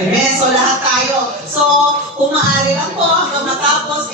Amen. So lahat tayo. So kung maaari lang po hanggang matapos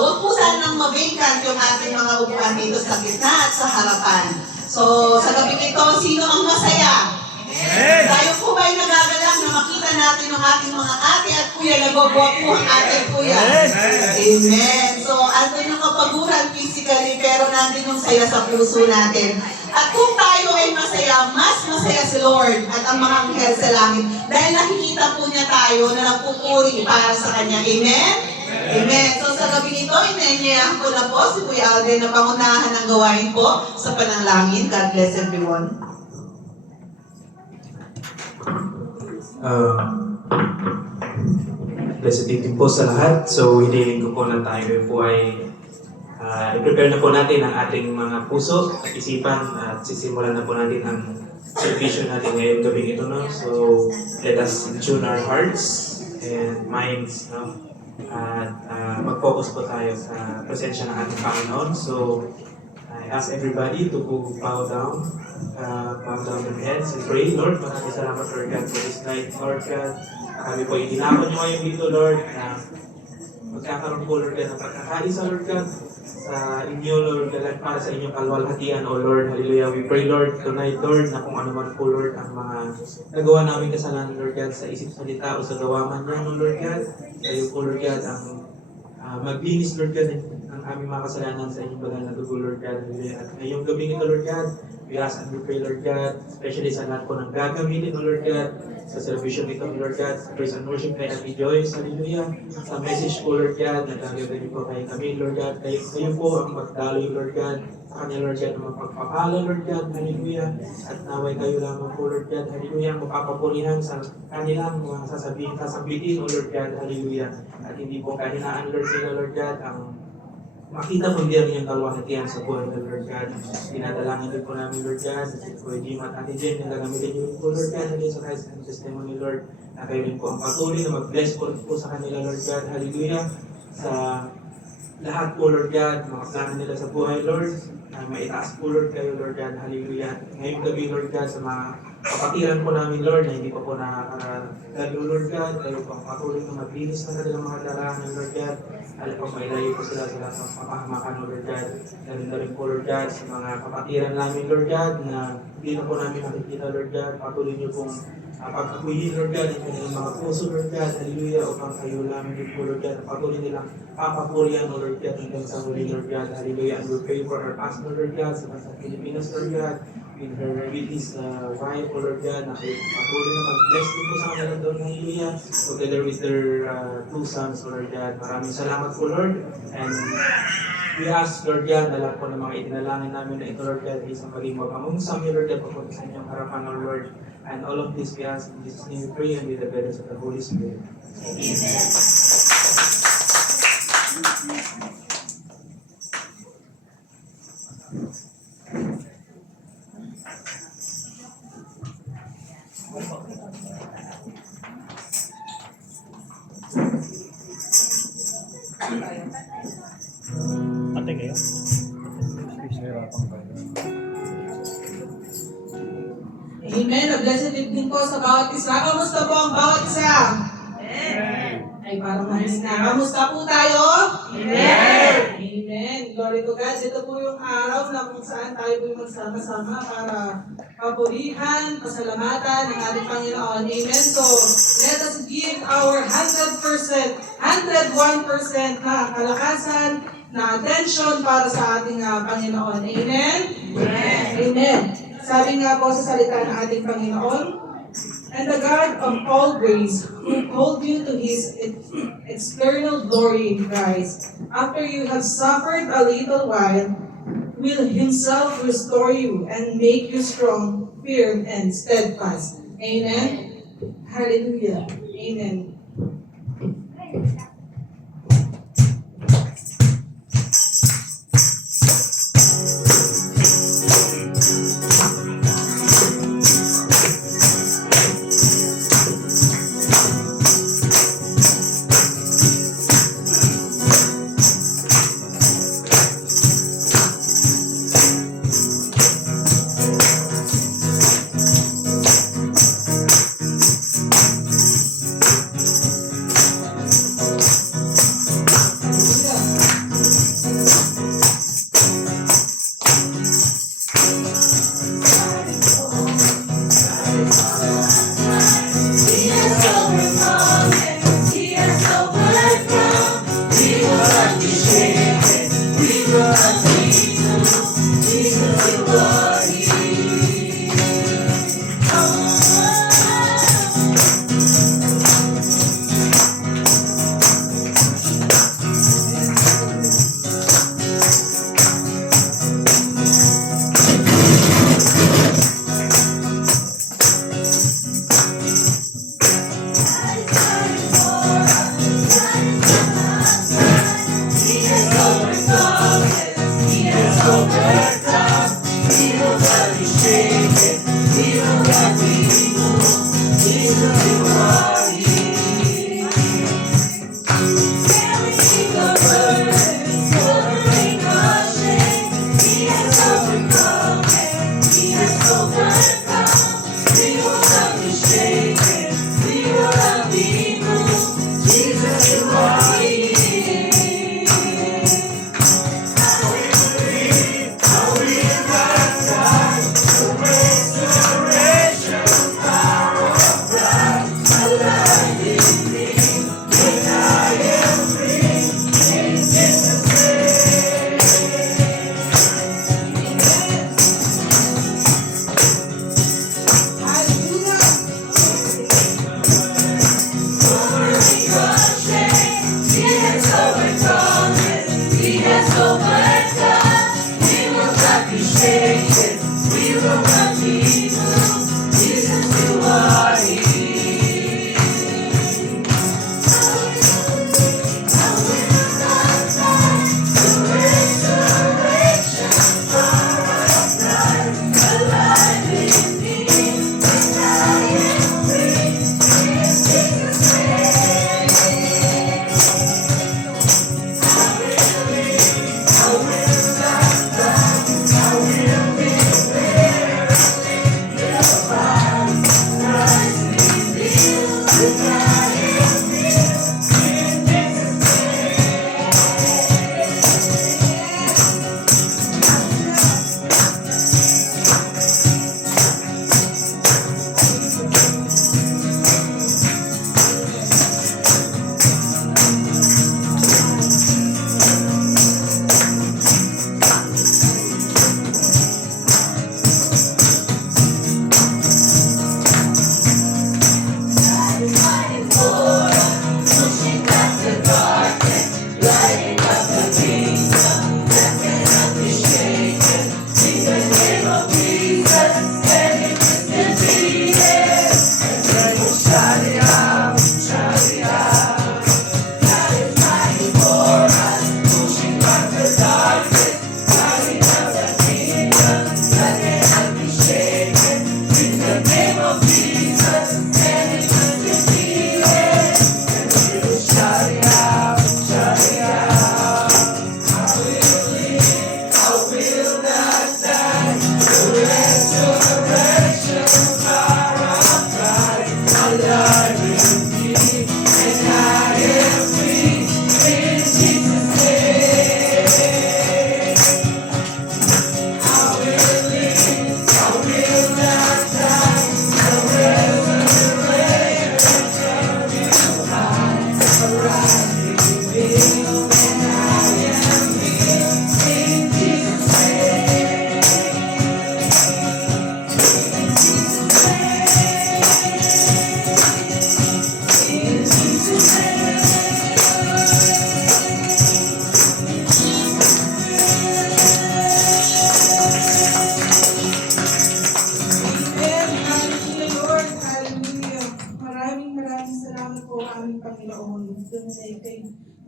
huwag po sanang mabigyan yung ating mga upuan dito sa gitna at sa harapan. So sa gabi ito, sino ang masaya? Tayo po ba'y nagagalak na makita natin ang ating mga ate at kuya, nagwagwapo ang ate at kuya? Amen. So, andun yung kapaguran physically, pero nandun yung saya sa puso natin. At kung tayo ay masaya, mas masaya si Lord at ang mga anghel sa langit dahil nakikita po niya tayo na nagpupuri para sa Kanya. Amen? Amen. So, sa gabi nito, inenyayahan ko na po si Kuya Alden na pangunahan ng gawain po sa panalangin. God bless everyone. Blessed evening po sa lahat. So, hinihiling ko po na tayo po ay i-prepare na po natin ang ating mga puso at isipan at sisimulan na po natin ang servisyo natin ngayong gabing ito. No? So, let us tune our hearts and minds. No? At mag-focus po tayo sa presensya ng ating Panginoon. So, I ask everybody to bow down their heads and pray. Lord, maraming salamat, Lord God, for this night, Lord God. Kami po itinapon nyo ngayon dito, Lord, na magkakaroon po, Lord God, ng pagkakaisa, Lord God, sa inyo, Lord God, para sa inyong kalwalhatian, O Lord, hallelujah. We pray, Lord, tonight, Lord, na kung ano man po, Lord, ang mga nagawa namin kasalanan, Lord God, sa isip, salita, o sa gawa man yan, O Lord God, kayo po, Lord God, ang maglinis, Lord God, ang aming mga kasalanan sa inyong banal na dugo, Lord God. At ngayong gabi nito, Lord God, we ask and we pray, Lord God, especially sa lahat po ng gagamitin, O Lord God, sa servisyon nito, Lord God, sa praise and worship kay Ate Joyce, hallelujah, sa message po, Lord God, na gagawin po kay kami, Lord God, kayo po ang magdaloy, Lord God, sa kanya, Lord God, na magpagpapala, Lord God, hallelujah, at naway kayo lamang po, Lord God, hallelujah, magpapapurihan sa kanilang mga sasabihin, O Lord God, hallelujah, at hindi po kahinaan, Lord sila, Lord God, ang makita po din yung kalwalhatian sa buhay ng Lord God. Dinadalangin din po namin, Lord God, sa si Kuya Jim at Ate Jen, na gagamitin niyo po, Lord God, hallelujah, sa Christ and testimony, Lord, na kayo rin po ang patuloy na mag-bless po sa kanila, Lord God, hallelujah, sa lahat po, Lord God, mga plano nila sa buhay, Lord, na maitaas po, Lord, kayo, Lord God, hallelujah. Ngayong gabi, Lord God, sa mga kapatiran po namin, Lord, na hindi pa po nakakagalo, Lord God, kayo po ang patuloy na maglinis ng kanilang mga larangan, Lord God. Alam po, may layo po sila sa papahamakan, Lord God. Ganun na rin po, Lord God, sa mga kapatiran namin, Lord God, na hindi na po namin nakikita, Lord God. Patuloy niyo pong pag-akuyin, Lord God, ang kanilang mga puso, Lord God, hallelujah, upang kayo namin din po, Lord God, patuloy nilang papapurihan, Lord God, hanggang sa huli, Lord God, hallelujah, and we pray for our pastor, Lord God, sa Pilipinas, Lord God, with his wife, Lord God, na kayo patuloy na mag-bless din po sa kanila doon, hallelujah, together with their two sons, Lord God. Maraming salamat po, Lord, and we ask, Lord God, na lahat po ng mga itinalangin namin na ito, Lord God, isang maging mapamusam, Lord God, papunta sa inyong harapan, O Lord, and all of this we ask in Jesus' name we pray and with the guidance of the Holy Spirit. Amen. Ate kayo? Amen. A blessed evening po sa bawat isa. Kamusta po ang bawat isa? Amen. Ay, parang mahis na. Kamusta po tayo? Amen. Amen. Glory to God. Ito po yung araw na kung saan tayo po magsama-sama para papurihan, pasalamatan ng ating Panginoon. Amen. So, let us give our 100%, 101% na kalakasan, na attention para sa ating Panginoon. Amen? Amen. Amen. Sabi nga po sa salita ng ating Panginoon, and the God of all grace, who called you to His eternal glory in Christ, after you have suffered a little while, will Himself restore you and make you strong, firm, and steadfast. Amen? Hallelujah. Amen.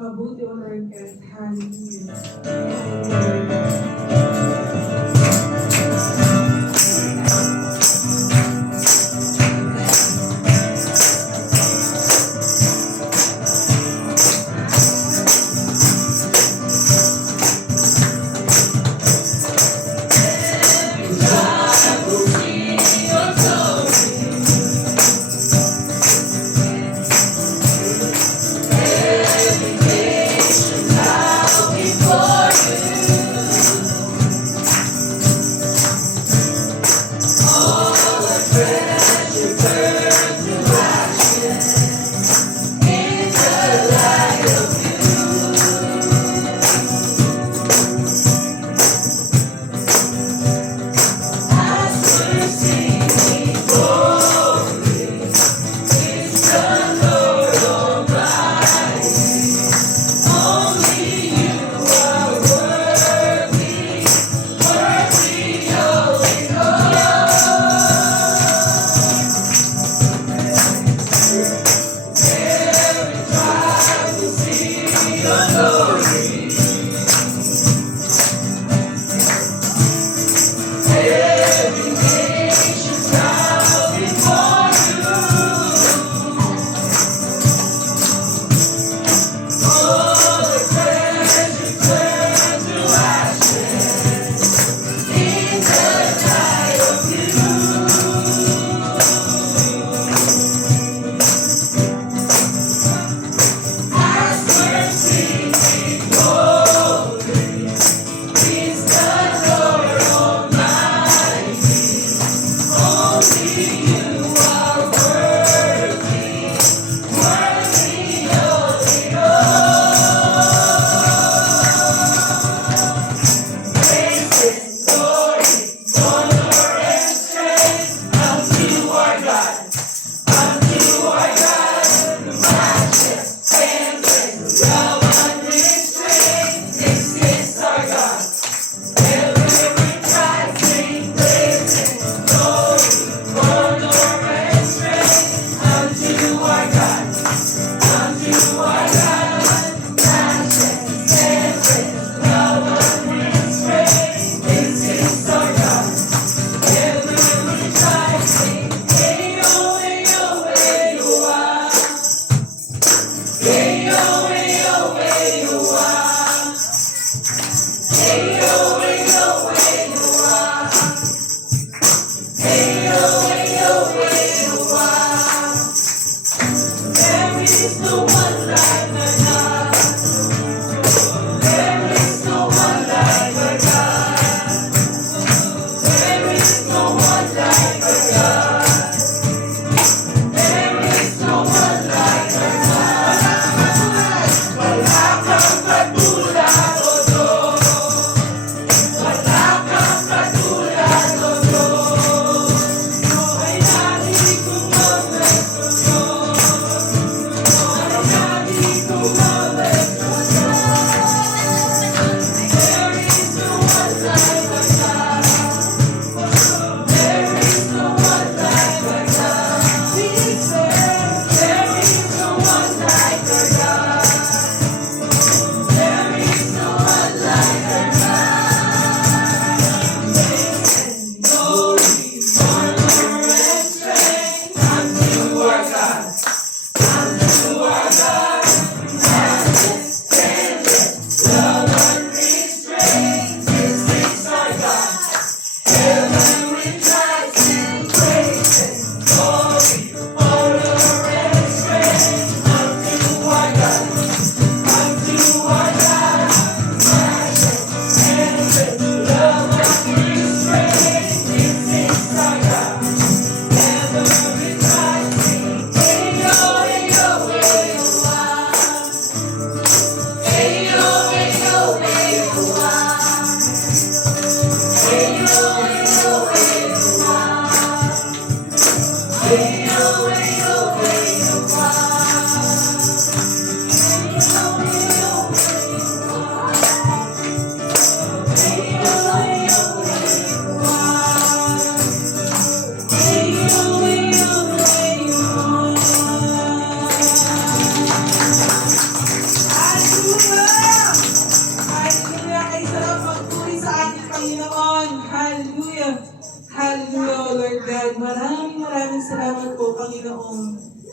Mabuti o Lord God. Hallelujah.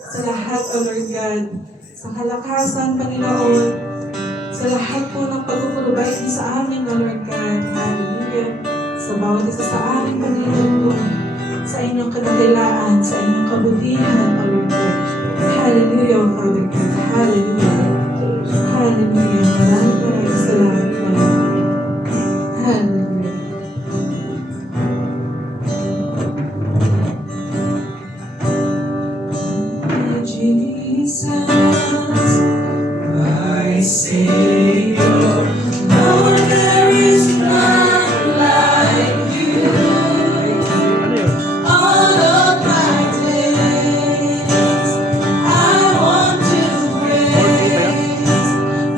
sa lahat, O Lord God, sa kalakasan, Panginoon, sa lahat po ng pagpuprovide niyo sa amin, O Lord God. Hallelujah. Sa bawat isa sa amin, Panginoon po, sa inyong kadakilaan, sa inyong kabutihan, O Lord God. Hallelujah, O Father God. Hallelujah. Hallelujah. Maraming salamat, Panginoon. Hallelujah. Jesus, my Savior, Lord, there is none like you. Ano yun? All of my days, I want to praise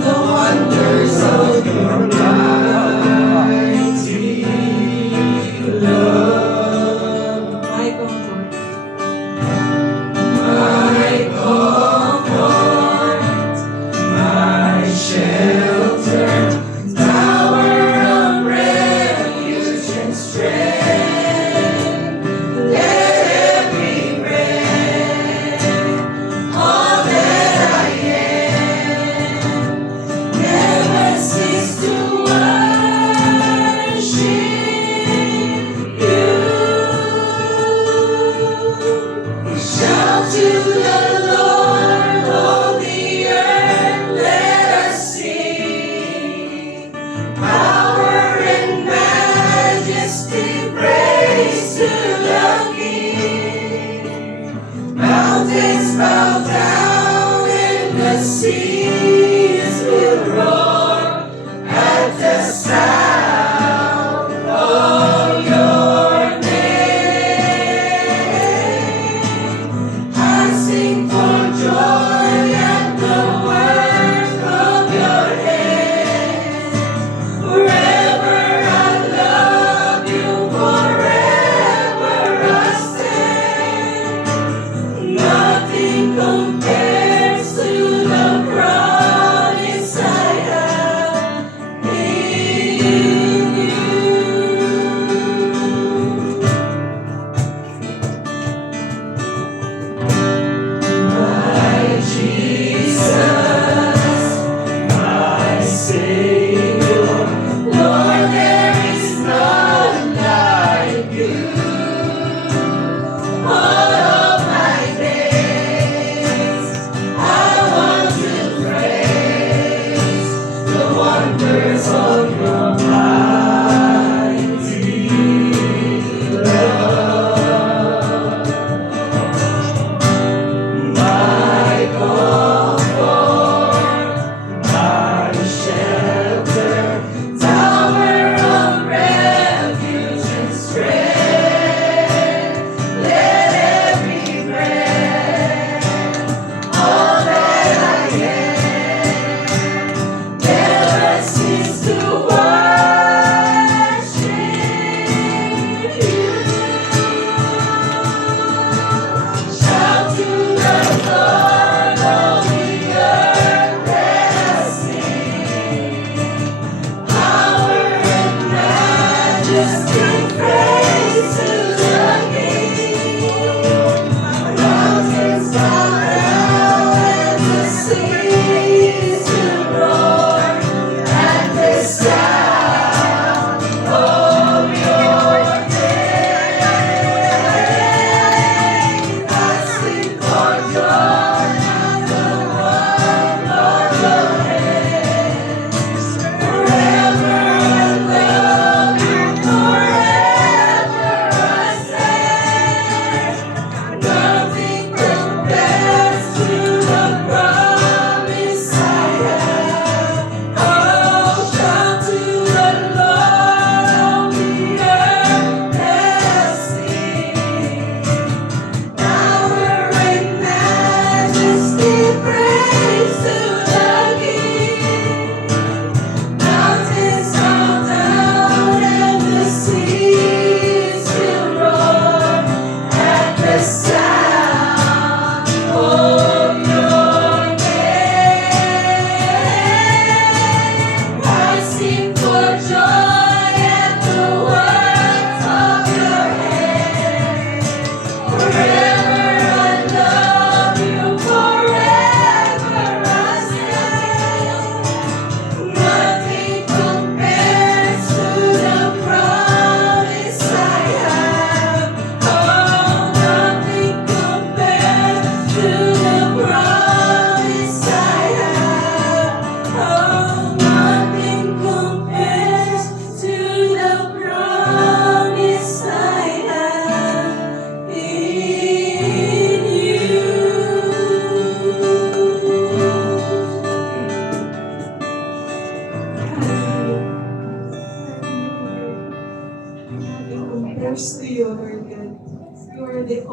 the wonders of your mighty love. My comfort, my shelter, tower of refuge and strength. Let every breath, all that I am, never cease to worship you. Shout to the Lord, all the earth, let us sing. Power and majesty, praise to the King. Mountains bow down and the seas will roar at the sound of your name. I sing for joy at the work of your hands. Forever I love you, forever I stand. Nothing compares to the promise I have in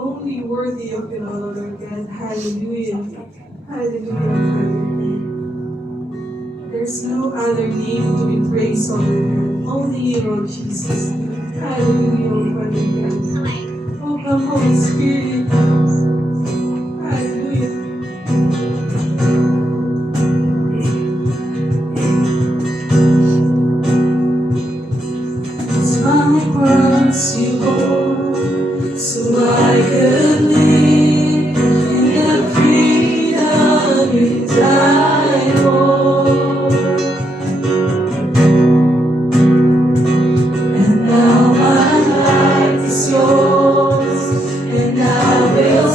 only worthy of it all, Lord God. Hallelujah. Hallelujah. Hallelujah. There's no other name to be praised, O Lord God. Only you, Lord Jesus. Hallelujah, O Father God. Oh, come, Holy Spirit. Hallelujah. It's my cross you hold, so I could live in the freedom you died for. And now my life is yours, and I will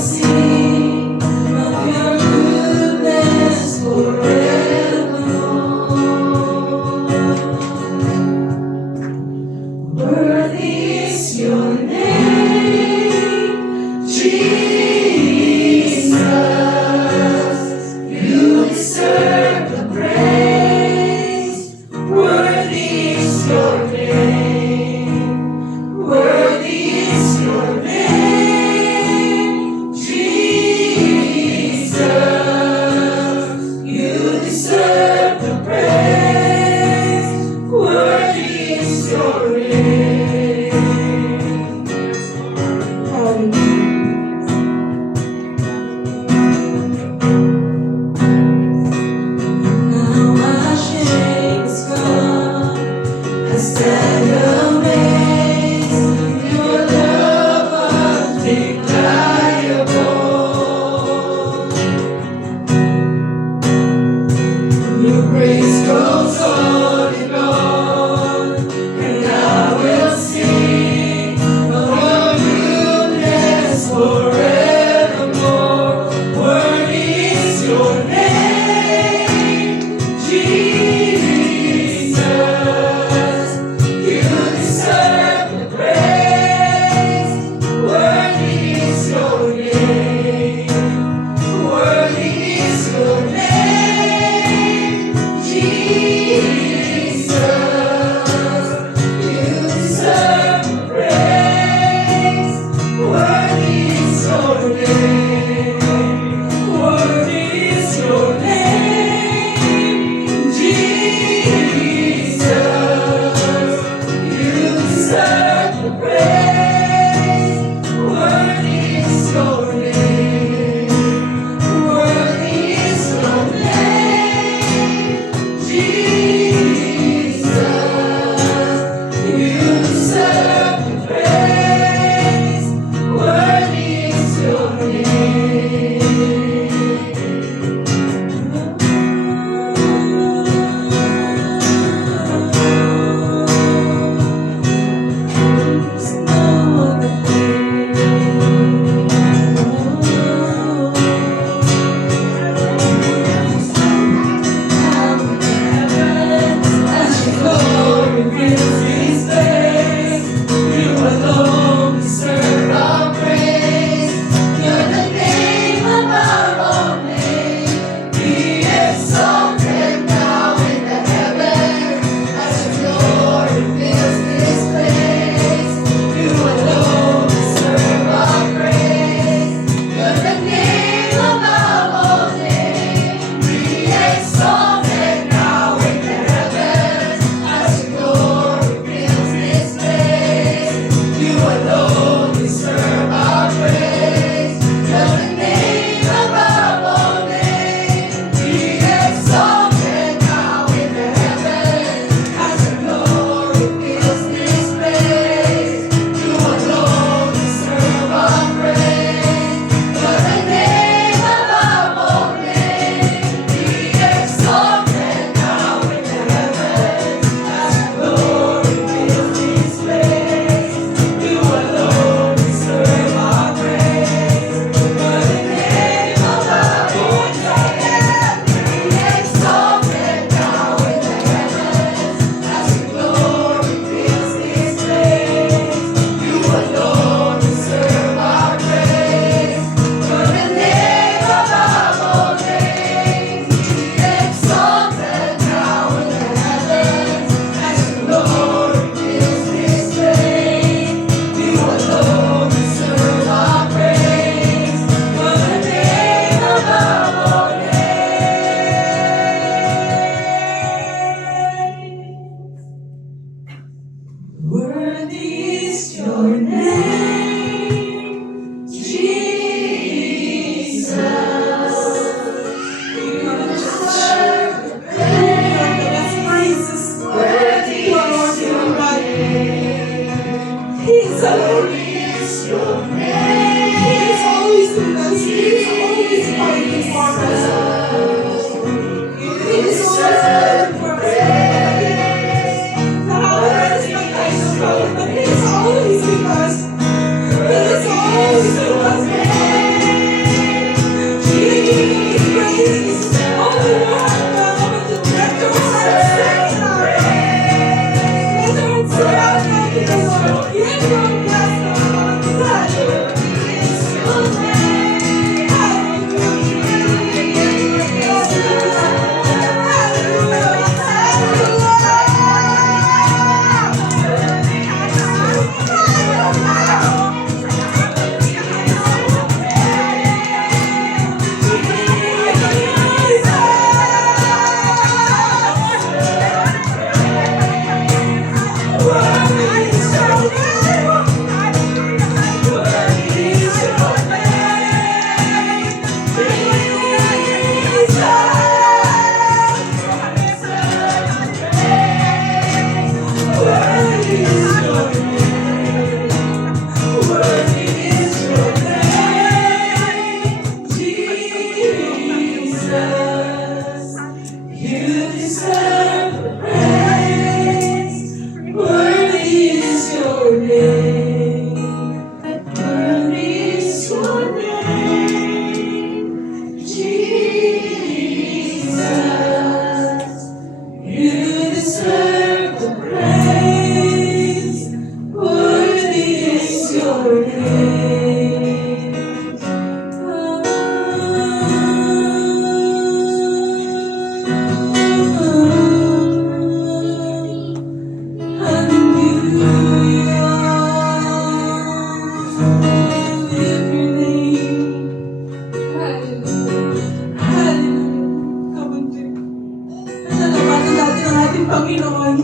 Panginoon.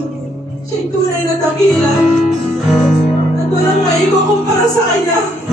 Siya'y tunay na dakilan. At walang maikukumpara sa Kanya.